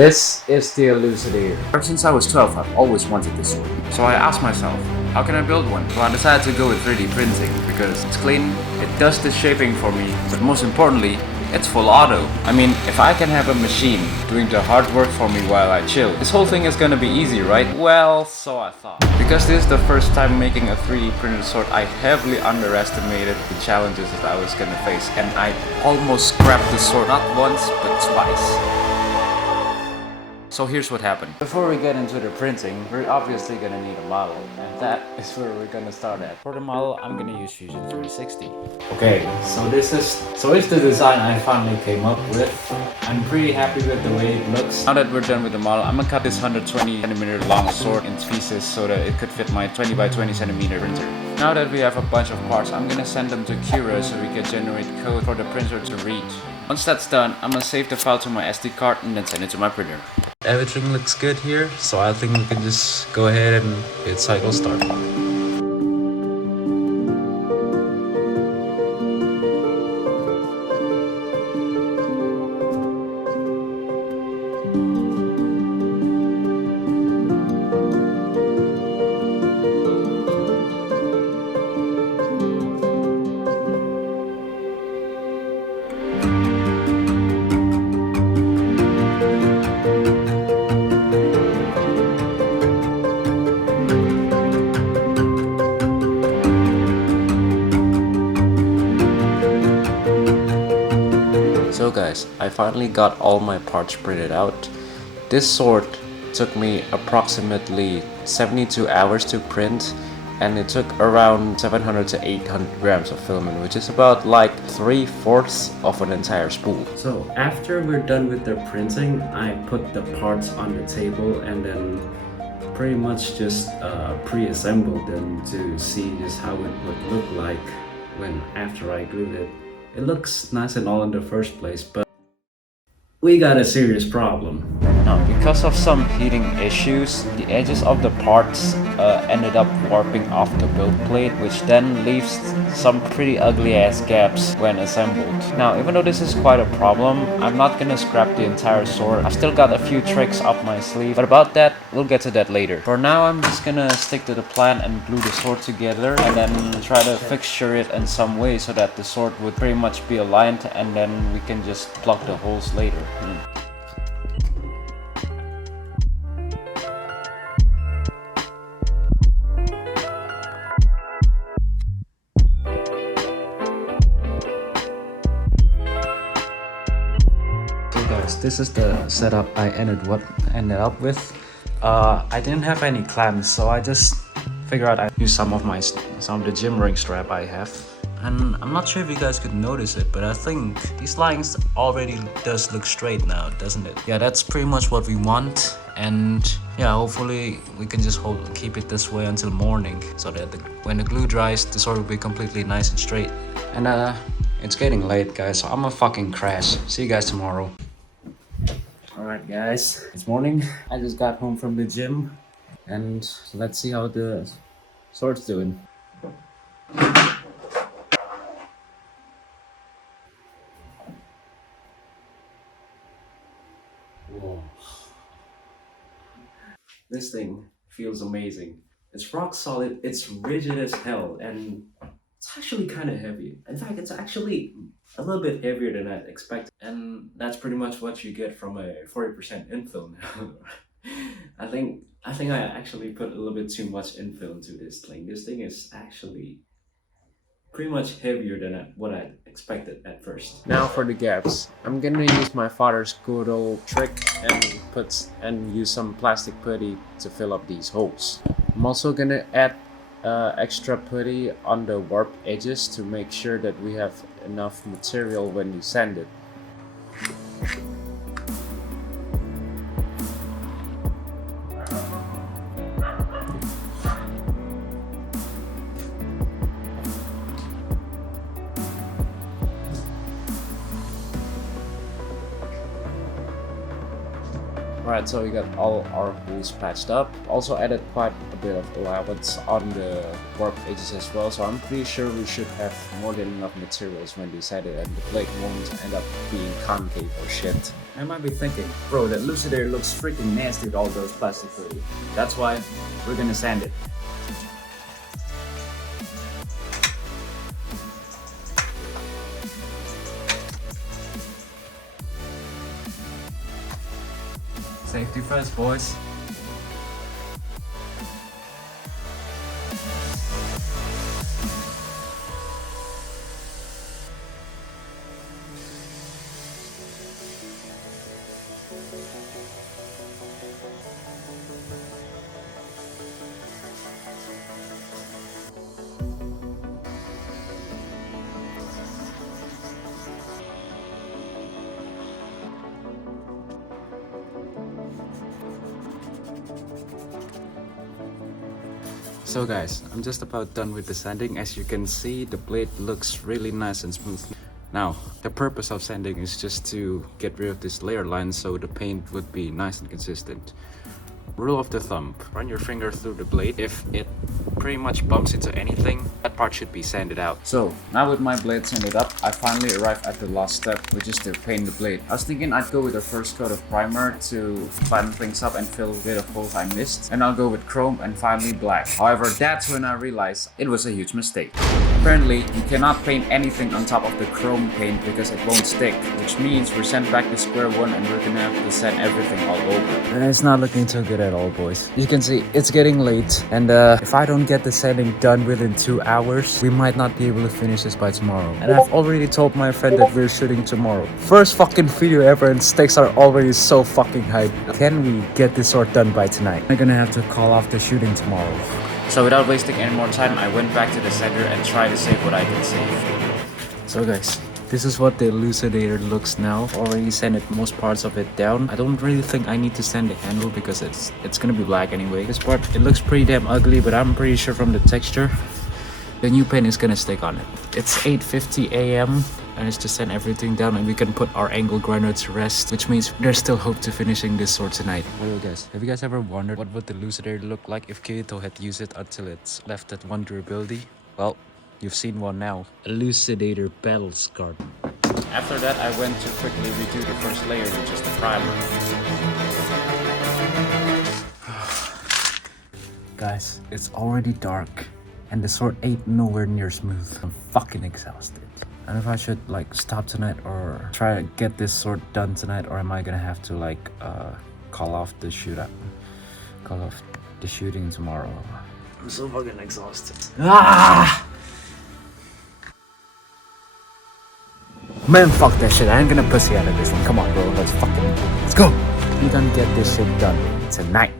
This is the Elucidator. Ever since I was 12, I've always wanted this sword. So I asked myself, how can I build one? So I decided to go with 3D printing because it's clean, it does the shaping for me, but most importantly, it's full auto. I mean, if I can have a machine doing the hard work for me while I chill, this whole thing is gonna be easy, right? Well, so I thought. Because this is the first time making a 3D printed sword, I heavily underestimated the challenges that I was gonna face, and I almost scrapped the sword not once, but twice. So here's what happened. Before we get into the printing, we're obviously gonna need a model, and that is where we're gonna start at. For the model, I'm gonna use Fusion 360. Okay, so it's the design I finally came up with. I'm pretty happy with the way it looks. Now that we're done with the model, I'm gonna cut this 120cm long sword in pieces so that it could fit my 20 by 20cm printer. Now that we have a bunch of parts, I'm gonna send them to Kirito so we can generate code for the printer to read. Once that's done, I'm gonna save the file to my SD card and then send it to my printer. Everything looks good here, so I think we can just go ahead and hit cycle start. So guys, I finally got all my parts printed out. This sword took me approximately 72 hours to print, and it took around 700 to 800 grams of filament, which is about like 3/4 of an entire spool. So after we're done with the printing, I put the parts on the table and then pretty much just pre-assembled them to see just how it would look like after I glued it. It looks nice and all in the first place, but we got a serious problem. Now, because of some heating issues, the edges of the parts ended up warping off the build plate, which then leaves some pretty ugly ass gaps when assembled. Now, even though this is quite a problem, I'm not gonna scrap the entire sword. I've still got a few tricks up my sleeve, but about that, we'll get to that later. For now, I'm just gonna stick to the plan and glue the sword together and then try to fixture it in some way so that the sword would pretty much be aligned, and then we can just plug the holes later. This is the setup I ended up with. I didn't have any clamps, so I just figured out I'd use some of the gym ring strap I have. And I'm not sure if you guys could notice it, but I think these lines already does look straight now, doesn't it? Yeah, that's pretty much what we want. And yeah, hopefully we can just keep it this way until morning, so that when the glue dries, the sword will be completely nice and straight. And it's getting late, guys, so I'm gonna fucking crash. See you guys tomorrow. Alright guys, it's morning. I just got home from the gym, and let's see how the sword's doing. Whoa. This thing feels amazing. It's rock solid, it's rigid as hell, and it's actually kind of heavy. In fact, it's actually a little bit heavier than I'd expected. And that's pretty much what you get from a 40% infill now. I think I actually put a little bit too much infill into this thing. This thing is actually pretty much heavier than what I expected at first. Now for the gaps. I'm gonna use my father's good old trick and use some plastic putty to fill up these holes. I'm also gonna add extra putty on the warped edges to make sure that we have enough material when you sand it. Alright, so we got all our holes patched up. Also added quite a bit of allowance on the warped edges as well, so I'm pretty sure we should have more than enough materials when we set it, and the blade won't end up being concave or shit. I might be thinking, bro, that Elucidator looks freaking nasty with all those plastic hoodie. That's why we're gonna sand it. Safety first, boys. So guys, I'm just about done with the sanding. As you can see, the blade looks really nice and smooth. Now, the purpose of sanding is just to get rid of this layer line so the paint would be nice and consistent. Rule of the thumb, run your finger through the blade. If it pretty much bumps into anything, that part should be sanded out. So now with my blade sanded up, I finally arrived at the last step, which is to paint the blade. I was thinking I'd go with a first coat of primer to flatten things up and fill a bit of holes I missed, and I'll go with chrome and finally black. However, that's when I realized it was a huge mistake. Apparently, you cannot paint anything on top of the chrome paint because it won't stick, which means we're sent back to square one and we're gonna have to sand everything all over. It's not looking too good at all, boys. You can see it's getting late, and if I don't get the sanding done within 2 hours, we might not be able to finish this by tomorrow. And I've already told my friend that we're shooting tomorrow. First fucking video ever, and stakes are already so fucking hyped. Can we get this sort done by tonight? I'm gonna have to call off the shooting tomorrow. So without wasting any more time, I went back to the center and tried to save what I could save. So guys, this is what the Elucidator looks now. I've already sanded most parts of it down. I don't really think I need to sand the handle because it's gonna be black anyway. This part, it looks pretty damn ugly, but I'm pretty sure from the texture, the new paint is gonna stick on it. It's 8:50 a.m. and it's to sand everything down and we can put our angle grinder to rest, which means there's still hope to finishing this sword tonight. Well guys, have you guys ever wondered what would the Elucidator look like if Kirito had used it until it's left that one durability? Well, you've seen one now. Elucidator battle scar. After that, I went to quickly redo the first layer, which is the primer. Guys, it's already dark and the sword ain't nowhere near smooth. I'm fucking exhausted. And if I should like stop tonight or try to get this sword done tonight, or am I gonna have to like call off the shooting tomorrow? I'm so fucking exhausted. Ah! Man, fuck that shit. I ain't gonna pussy out of this one. Come on, bro. Let's go. We gonna get this shit done tonight.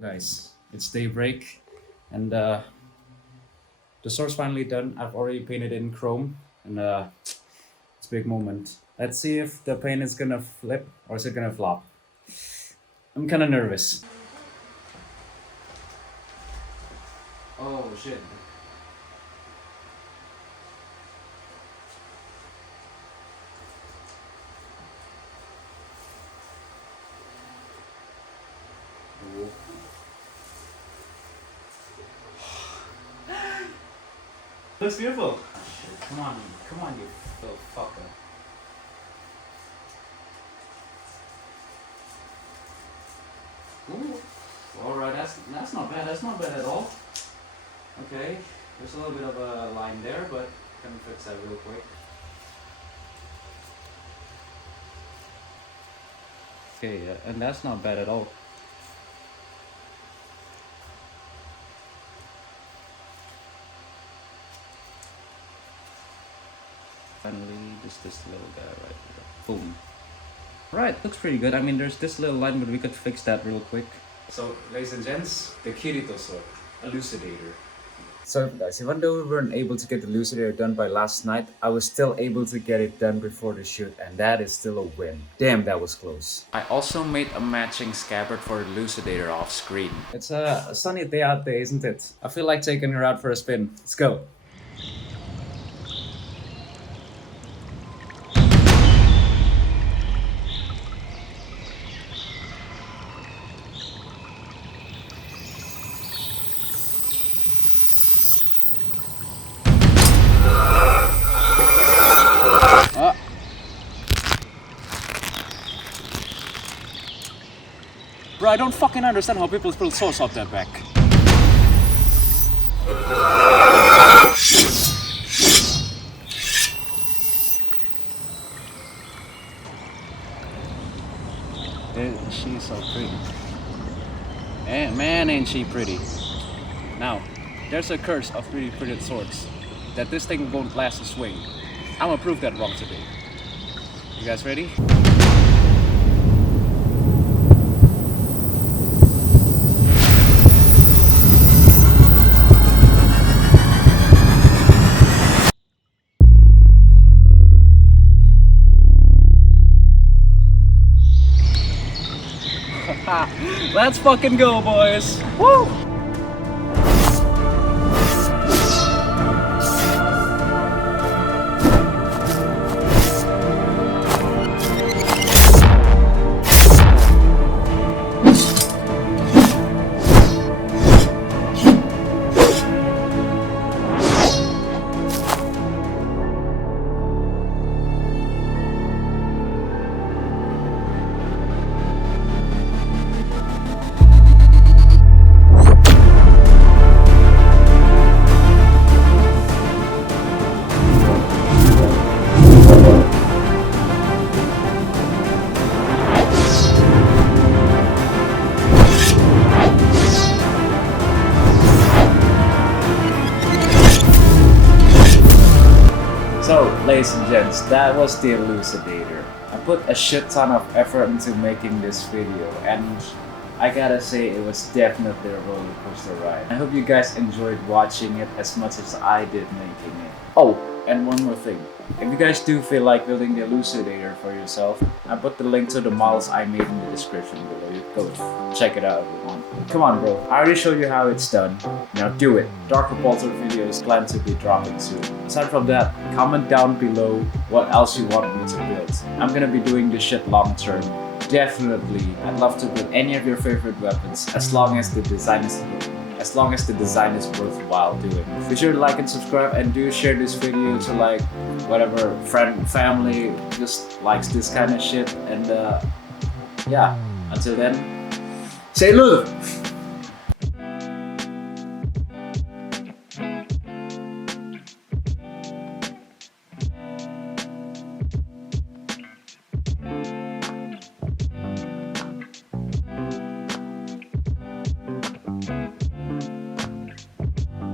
Guys, it's daybreak and the sword's finally done. I've already painted in chrome and it's a big moment. Let's see if the paint is gonna flip or is it gonna flop. I'm kinda nervous. Oh shit. Looks beautiful. Oh, shit. Come on, you little fucker. Ooh. Alright, that's not bad. That's not bad at all. Okay, there's a little bit of a line there, but can fix that real quick. Okay, and that's not bad at all. Finally, this little guy right here. Boom. Right, looks pretty good. I mean, there's this little line, but we could fix that real quick. So, ladies and gents, the Kirito sword, Elucidator. So guys, even though we weren't able to get the Elucidator done by last night, I was still able to get it done before the shoot, and that is still a win. Damn, that was close. I also made a matching scabbard for the Elucidator off screen. It's a sunny day out there, isn't it? I feel like taking her out for a spin. Let's go. Bro, I don't fucking understand how people pull swords off their back. She's so pretty. Man, ain't she pretty. Now, there's a curse of really pretty swords. That this thing won't last a swing. I'm gonna prove that wrong today. You guys ready? Let's fucking go, boys! Woo! So, ladies and gents, that was the Elucidator. I put a shit ton of effort into making this video, and I gotta say it was definitely a roller coaster ride. I hope you guys enjoyed watching it as much as I did making it. Oh, and one more thing. If you guys do feel like building the Elucidator for yourself, I put the link to the models I made in the description below. You go check it out if you want. Come on, bro. I already showed you how it's done. Now do it. Dark Repulsor videos planned to be dropping soon. Aside from that, comment down below what else you want me to build. I'm gonna be doing this shit long term. Definitely, I'd love to build any of your favorite weapons as long as the design is worthwhile doing. Be sure to like and subscribe, and do share this video to like whatever friend, family just likes this kind of shit. And yeah, until then, say love!